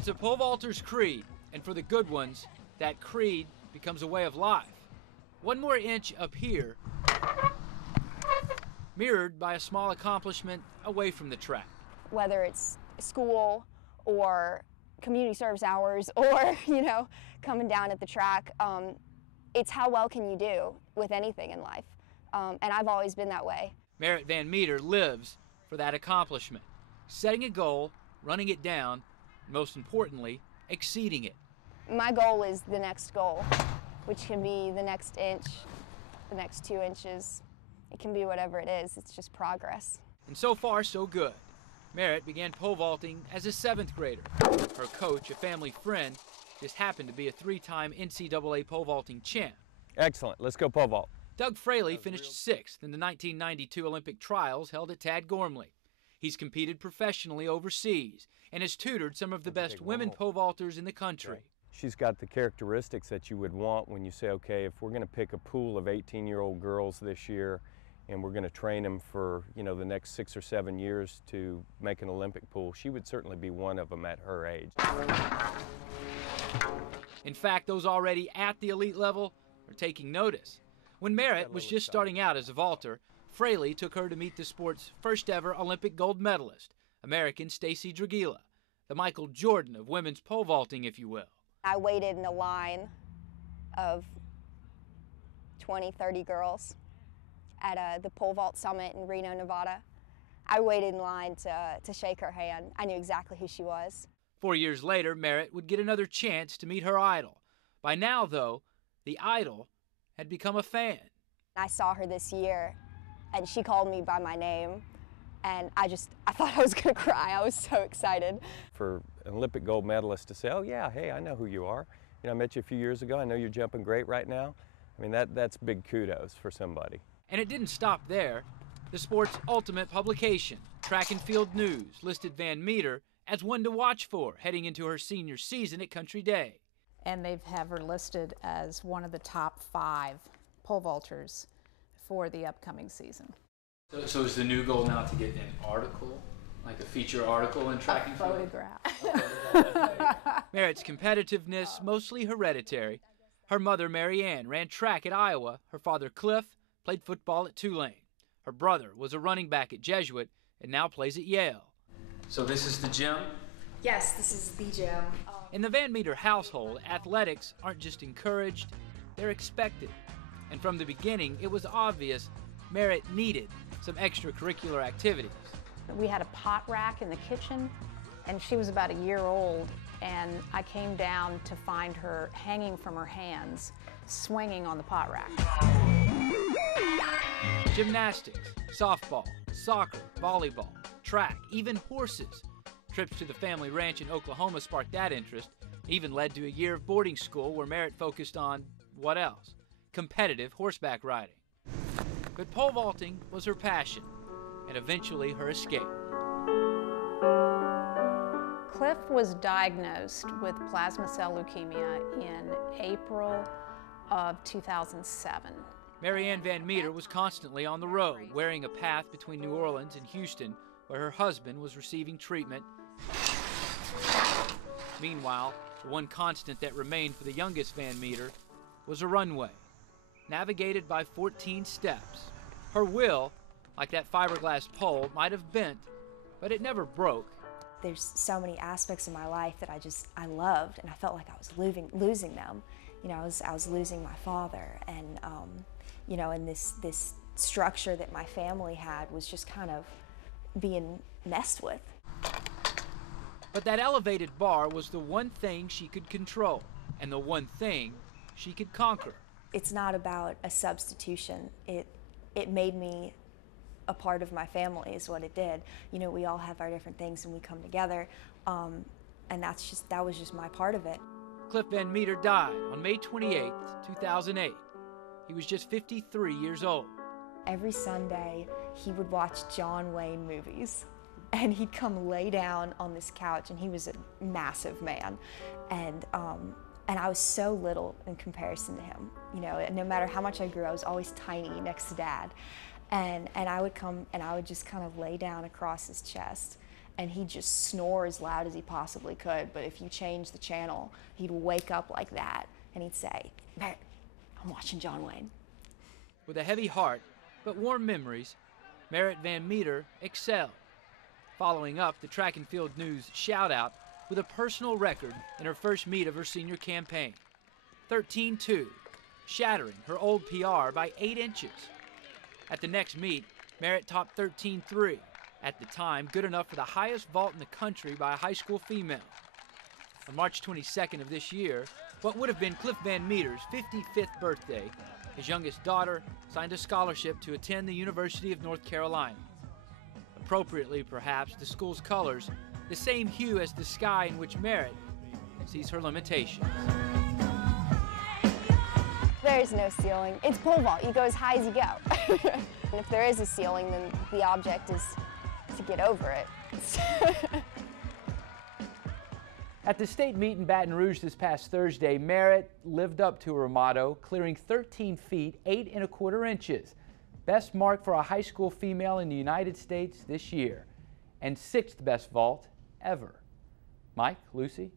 It's a pole vaulter's creed, and for the good ones, that creed becomes a way of life. One more inch up here, mirrored by a small accomplishment away from the track. Whether it's school or community service hours or, coming down at the track, it's how well can you do with anything in life. And I've always been that way. Merritt Van Meter lives for that accomplishment, setting a goal, running it down, and most importantly, exceeding it. My goal is the next goal, which can be the next inch, the next 2 inches. It can be whatever it is. It's just progress. And so far, so good. Merritt began pole vaulting as a 7th grader. Her coach, a family friend, just happened to be a 3-time NCAA pole vaulting champ. Excellent. Let's go pole vault. Doug Fraley finished 6th in the 1992 Olympic trials held at Tad Gormley. He's competed professionally overseas and has tutored some of the best women pole vaulters in the country. She's got the characteristics that you would want when you say, okay, if we're going to pick a pool of 18-year-old girls this year and we're going to train them for, the next 6 or 7 years to make an Olympic pool, she would certainly be one of them at her age. In fact, those already at the elite level are taking notice. When Merritt was just starting out as a vaulter, Fraley took her to meet the sport's first ever Olympic gold medalist, American Stacy Dragila, the Michael Jordan of women's pole vaulting, if you will. I waited in a line of 20, 30 girls at the pole vault summit in Reno, Nevada. I waited in line to shake her hand. I knew exactly who she was. 4 years later, Merritt would get another chance to meet her idol. By now, though, the idol had become a fan. I saw her this year, and she called me by my name, and I thought I was going to cry. I was so excited. For an Olympic gold medalist to say, oh yeah, hey, I know who you are. I met you a few years ago. I know you're jumping great right now. I mean, that's big kudos for somebody. And it didn't stop there. The sport's ultimate publication, Track and Field News, listed Van Meter as one to watch for heading into her senior season at Country Day. And they have her listed as one of the top 5 pole vaulters for the upcoming season. So is the new goal now to get an article, like a feature article in Track and Field? Photograph. Merritt's competitiveness, mostly hereditary. Her mother, Mary Ann, ran track at Iowa. Her father, Cliff, played football at Tulane. Her brother was a running back at Jesuit and now plays at Yale. So this is the gym? Yes, this is the gym. In the Van Meter household, athletics aren't just encouraged, they're expected. And from the beginning, it was obvious Merritt needed some extracurricular activities. We had a pot rack in the kitchen, and she was about a year old, and I came down to find her hanging from her hands, swinging on the pot rack. Gymnastics, softball, soccer, volleyball, track, even horses. Trips to the family ranch in Oklahoma sparked that interest, even led to a year of boarding school where Merritt focused on, what else? Competitive horseback riding. But pole vaulting was her passion, and eventually her escape. Cliff was diagnosed with plasma cell leukemia in April of 2007. Mary Ann Van Meter was constantly on the road, wearing a path between New Orleans and Houston, where her husband was receiving treatment. Meanwhile, the one constant that remained for the youngest Van Meter was a runway, navigated by 14 steps. Her will, like that fiberglass pole, might have bent, but it never broke. There's so many aspects of my life that I loved, and I felt like I was losing them. I was losing my father, and and this structure that my family had was just kind of being messed with. But that elevated bar was the one thing she could control, and the one thing she could conquer. It's not about a substitution. It made me a part of my family is what it did. We all have our different things and we come together, and that was just my part of it. Cliff Van Meter died on May 28, 2008. He was just 53 years old. Every Sunday, he would watch John Wayne movies, and he'd come lay down on this couch, and he was a massive man, and I was so little in comparison to him. No matter how much I grew, I was always tiny next to Dad, and I would come and I would just kind of lay down across his chest, and he'd just snore as loud as he possibly could. But if you change the channel, he'd wake up like that, and he'd say, "Merritt, I'm watching John Wayne." With a heavy heart, but warm memories, Merritt Van Meter excelled, following up the Track and Field News shout-out with a personal record in her first meet of her senior campaign, 13.2, shattering her old PR by 8 inches. At the next meet, Merritt topped 13.3, at the time good enough for the highest vault in the country by a high school female. On March 22nd of this year, what would have been Cliff Van Meter's 55th birthday, his youngest daughter signed a scholarship to attend the University of North Carolina. Appropriately, perhaps, the school's colors, the same hue as the sky in which Merritt sees her limitations. There is no ceiling. It's pole vault. You go as high as you go. And if there is a ceiling, then the object is to get over it. At the state meet in Baton Rouge this past Thursday, Merritt lived up to her motto, clearing 13 feet, 8 1/4 inches. Best mark for a high school female in the United States this year, and 6th best vault ever. Mike, Lucy?